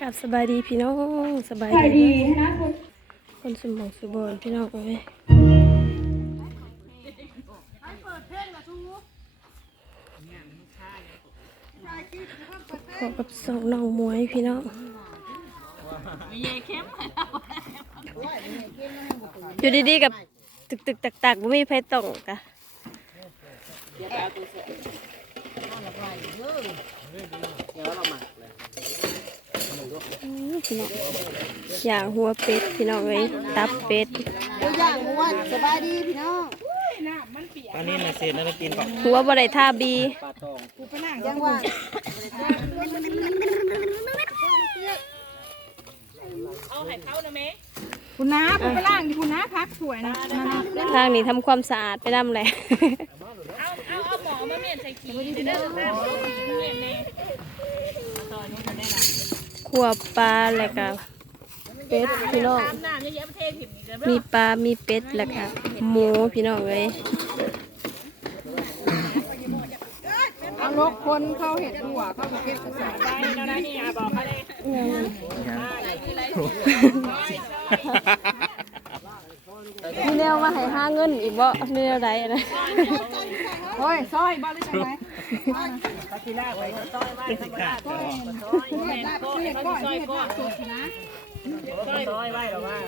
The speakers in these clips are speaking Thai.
กับสบายดีพี่น้องสบายใส่ดีดีนะคุณคนสมองสุบอนพี่น้องเอ้ยพบกับสองน้องมวยพี่น้องอยู่ดีๆกับตึกตึกตักตักๆบ่มีไผตรงกะอืม พี่น้องอย่างหัวเป็ดพี่น้องเอ้ยตับเป็ดตัวอย่างม้วนสบายดีพี่น้องตอนนี้นะเสร็จแล้วมากินก่อนหัวบ่ได้ท่าบีปลาทองยังว่าคุณน้าผมไปล่างดิคุณน้าพักสวยนะทางนี้ทำความสะอาดไปนำแหละขั วปลาแล้วก็เป็ดพี่น้อง มีปลา มีเป็ดแล้วก็หมูพี่น้องเลยเอาลกคนเข้าเห็ดหัวเข้าเก็บใส่ไปแล้วนะนี่อะบอกเขาเลยมีแนวมาให้ห้าเงินอีกบ่มีแนวใดนะโอ้ยซอยบ้าหรือจัง ไรเป็นสิขาดก็แม่ก็เห็ดก้อนเห็ดก้อนสุดนะซอยไว้หรอว่า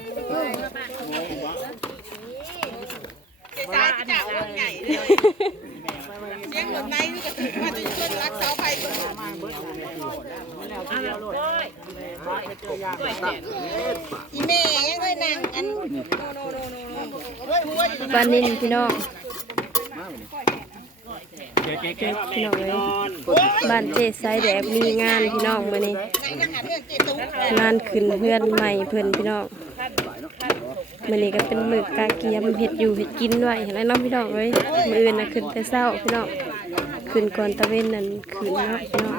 อีแม่ยังเลยนั่งอันปลานินพี่น้องเดี๋ยว เก๊กพี่น้องเลยบ้านเจ๊ไซแดกมีงานพี่น้องมานี่งานขึ้นเพื่อนใหม่เพื่อนพี่น้องมือนี้ก็เป็นมือกาเกียมเห็ดอยู่เห็ดกินด้วยเห็นแล้วน้องพี่น้องเอ้ยมืออื่นนะขึ้นแต่เศร้าพี่น้องขึ้นก่อนตะเวนนั่นขึ้นเนาะพี่น้อง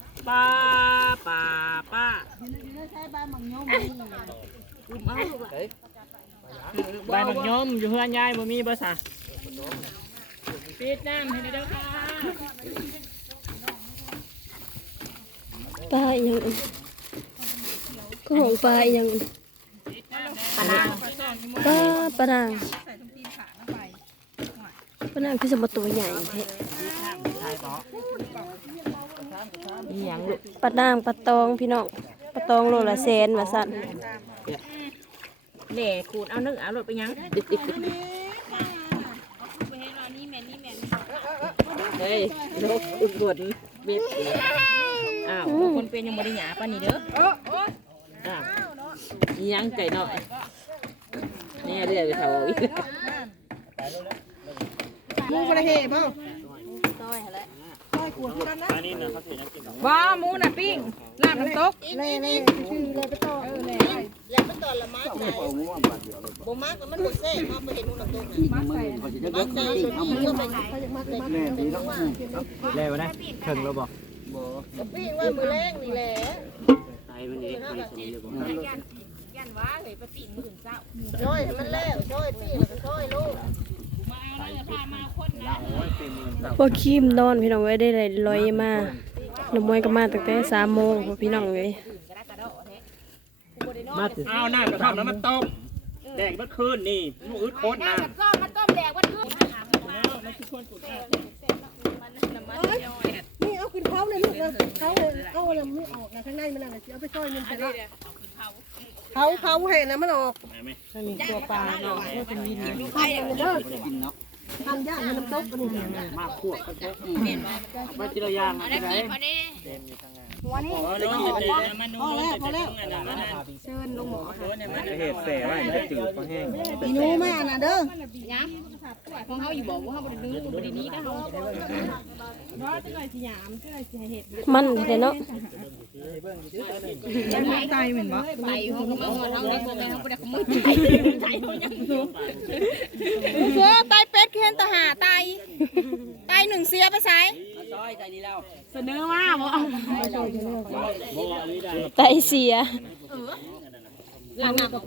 ปลาปลาปลาใช้บ้านมังยมอุ้มเอาลูกอะบ้านบักยมอยู่เพื่อนยายบ่มีบ่ซะปิดน้ำให้ได้เด้อค่ะปลาอีหยังอื่นก็ของปลาอีหยังอื่นปลานางปลาปลานางปลานางคือสมบัติตัวใหญ่แท้ อีหยังลูกปลานางปลาตองพี่น้องปลาตองโลละแสนว่าซั่นแหล่ขูดเอานึกเอารถไปยังเฮ้ยลูกอุดบดเบ็ดอ้าวคนเป็นยังบ่ได้หยาปานนี้เด้ออ้าวอีหยังไก่น้อยนี่เรื่องเขาอีก มูกระเฮบ่ อันนี้นะเขาสิยังกินว้ามูน่ะปิ้งลาบน้ำตกเล่เล่ชื่อเลยไปต่อเออเล่แล้วไปต่อละมัดไหนบ่มักมันบ่แซ่บมาไปเห็นนู่นน่ะตรงน่ะมักใส่เอามันก็ไปเขาจะมักเลยแม่ดีเนาะแล้วนะถึงแล้วบ่ปิ้งว่ามื้อแรงนี่แหละใส่มันนี่มีสมอยู่บ่ช่วยให้มันแล้วช่วยปิ้งแล้วก็ช่วยลูกพ วกครีมนอนพี่น้องเอ้ยได้ได้ลอยมาน้ำมวยก็มาตั้งแต่3โมงพวกพี่น้องเอ้ยมาถึงอ้าวน้ำกระทำแล้วมันต้มแดงเมื่อคืนนี่ลูกอึดโคตรน้ำนี่เอาขึ้นเขาเลยลูกนะเขาเลยเอาอะไรมันออกนะข้างในมันน่ะเอาไปช่วยมันไปละเขาเขาให้นะมันออกตัวปลาเนาะทำมันเด้อ ทำยางให้น้ำตกกันนี่มาขวบกันแท้ไปทีละอย่างอะไรหัวนี่อ๋อแล้วนี่เป็นมันนุ่มแล้วพอแล้วเชิญลงหมอค่ะเหตุแต่ว่าจะจืดก็แห้งอีนูมาน่ะเด้อย้ำของเขาอยู่บอกว่าเขาบ่ได้ดื้อบ่ได้นี้นะเขามันแต่เนาะตายเหมือนบ่ตายเขาก็มาหอดเขาได้บ่แม่เขาบ่ได้ขโมยตายตายเขายังสูงเสือตายเป็ดเขีย นตาหาตายตายหนึ่งเสียไปไสเสนอมาบ่เอาไตเสียหลังๆก็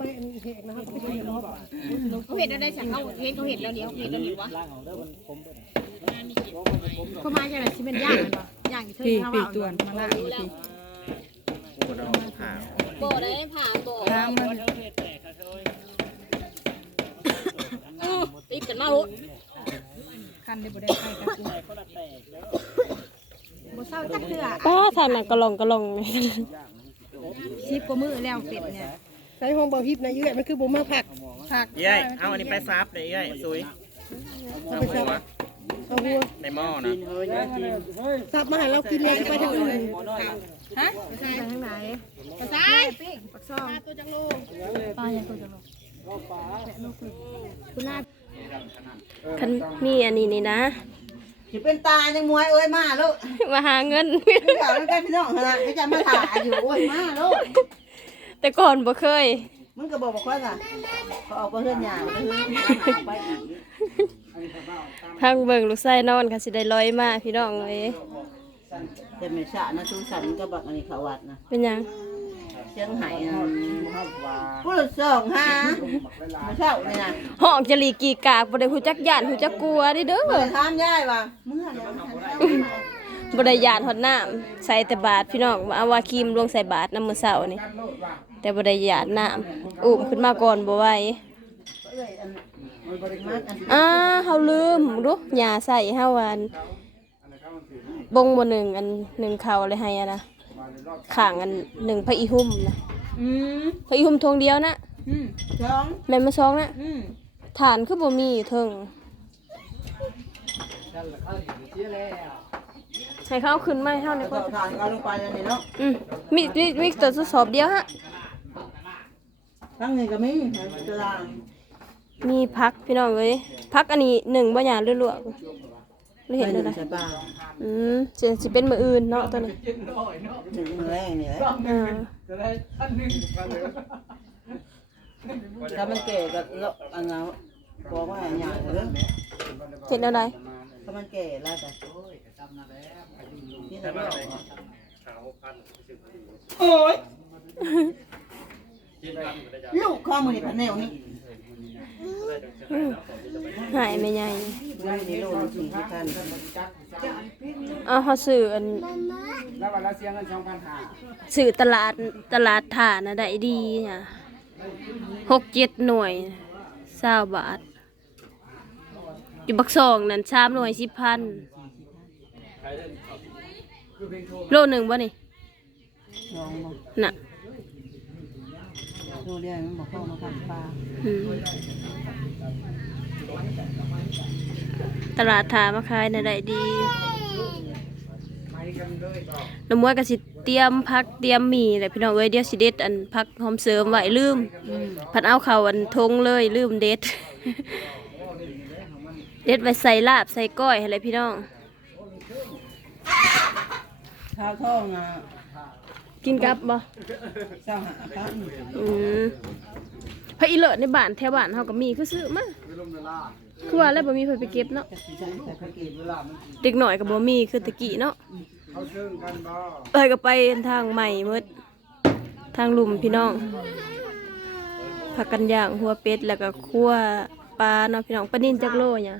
เขาเห็นได้สั่งเขาเห็นเขาเห็นแล้วเดี๋ยวเห็นแล้วเดี๋ยววะเขามาจากไหนสิเป็นย่างบ่ย่างอยู่เทิงเขาว่าตัวมาล่าอยู่ที่โบได้ผ่าโบตามมันติดกันมาโลด คันได้บ่ได้ใครกับกูบ่เศร้าจักเทื่อป้าทางนั้นกระลองกระลองเลยสิบกว่ามื้อแล้วเป็ดเนี่ยใช้ห้องเบาฮิปนะเยื่อยมันคือบ่มาผักผักเย้ยเอาอันนี้ไปซับเลยเย้ยซุยเอาไปซับเอาหัวในหม้อนะซับมาให้เรากินเลยไปทางอื่นฮะไปทางไหนไปซ้ายปักซองตัวจังโลปลาอย่างตัวจังโล คุณน่าคันมีอันนี้นี่นะสิเป็นตาจังมวยเอ้ยมาโลดมาหาเงินพี่สาวแล้วกันพี่น้องนะก็จะมาถ่ายอยู่โอ้ยมาโลดแต่ก่อนบ่เคยมึงก็บอกบอกว่าน่ะเขาออกไปเฮือนหยาไปเฮือนไปอีกทางเบิ่งลูกไส้นอนค่ะสิได้ลอยมาพี่น้องเอ้ยแต่ไม่ชะนะชูสันก็บักอันนี้เขาวัดนะเป็นหยัง เชียงไห้นะผู้ละสองห้าไม่เช่านี่นะห้องจะหลีกีกากบ่ได้ฮู้จักย่านฮู้จักกลัวเดิเด้อเปิดทานย่ายว่ะเมื่อแล้วบ่ได้ย่านฮอดน้ำใส่แต่บาทพี่น้องเอาว่าครีมลงใส่บาทน้ำมื้อเช้านี่แต่บ่ได้ย่านน้ำอุ้มขึ้นมาก่อนบ่ไหวมัดอันอ่าเฮาลืมดูหญ้าใส่เฮาอันบงบ่หนึ่งอันหนึ่งข้าวเลยให้อะนะ ข้างอันหนึ่งพระอีหุ่มนะอืมพระอีหุ่มทงเดียวนะอืมสองแม่นมาซองนะอืมฐานคือบ่มีอยู่เทิงให้เขาเอาขึ้นมาให้เฮาในอยก่ก็อนทานก็ลงไปแล้วนี่เนาะอืมมีมีมีตัวทดสอบเดียวฮะ ทั้งนี้ก็มีตารางมีพักพี่น้องเอ้ยพักอันนี้หนึ่งบ่หยาหรือลวก หรือเห็นหเลนึ่ยงนะใช่ป่ะอืมสิสิเป็นมื้ออื่นเนาะตัวนี้หนึ่งมือแรกนี่แหละอ่าถ้ามันแก่ก็เลาะอันนั้นบอกว่าอย่างเด้อเห็นอะไรถ้ามันแก่แล้วแต่ที่ไหนบอกโอ้ยลูกข้อมือนี่พันแนวนี่ หายไม่ใหญ่เงินนี่โลละสี่สิบพันเอาเฮาซื้ออันซื้อตลาดตลาดฐานน่ะได้ดีเนี่ยหกเจ็ดหน่วยเศร้าบาท อยู่บักซองนั่นชามหน่วยสิบพันโลหนึ่งบ่นี่ลองมาน่ะ ดูเรื่องมันบอกเข้ามาทำปลาอืมตลาดถามาขายน่ะได้ดีน้ำมวยก็สิเตรียมพักเตรียมหมี่แหละพี่น้องเอ้ยเดี๋ยวสิเด็ดอันพักหอมเสริมไว้ลืมพัดเอาเข่าอันทงเลยลืมเด็ด เด็ดไว้ใส่ลาบใส่ก้อยอะไรพี่น้อง ข้าวท่องอะ กินกับบ่เจ้าหาพันอืมพระอีเลิศในบ้านแถวบ้านเฮาก็มีคือซื้อมาคือว่าแล้วบ่มีเพิ่นไปเก็บเนาะฉันแต่พระเกศเวลามันเด็กหน่อยก็บ่มีคือตะกี้เนาะเอ้ยก็ไปทางใหม่หมดทางหลุมพี่น้องผักกันย่างหัวเป็ดแล้วก็คั่วปลาเนาะพี่น้องปลานิ่นจักโลเนี่ย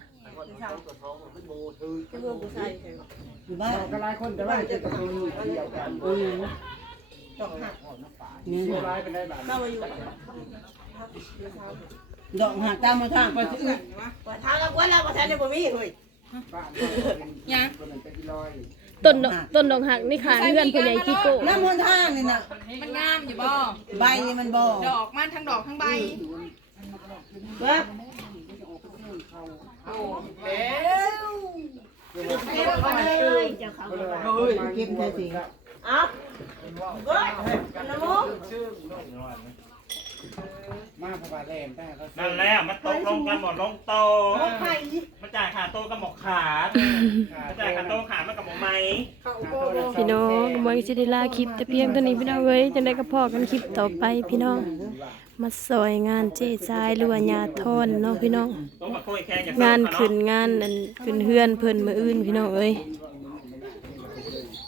อยู่บ้านก็หลายคนแต่ว่าจะกับคนเดียวกันอืม ต้องหักนี่ร้ายเป็นได้บ้างดอกหักตามมาทางไปที่อื่นทางแล้วว่าเราบ่ทันได้บ่มีเฮ้ยยังต้นดอกต้นดอกหักนี่ขางเพื่อนผู้ใหญ่กี่โกน้ำมนต์ทางนี่น่ะมันงามอยู่บ่ใบนี่มันบ่ดอกมันทั้งดอกทั้งใบครับเก็บได้สิ เอาเฮ้ยน้ำมูก นั่นแหละมันตกลงกันหมดลงโตมันจ่ายขาโตกับหมกขามันจ่ายขาโตขามันกับหมกไหมพี่น้องมวยสิได้ลาคลิปแต่เพียงเท่านี้พี่น้องเอ้ยจังได้ก็พอกันคลิปต่อไปพี่น้อง มาซอยงานเจ๊ทรายหรือว่าญาทอนเนาะพี่น้องโตมาคุยแค่อย่างงานขึ้นงานนั่นขึ้นเฮือนเพิ่นมื้ออื่นพี่น้องเอ้ยโ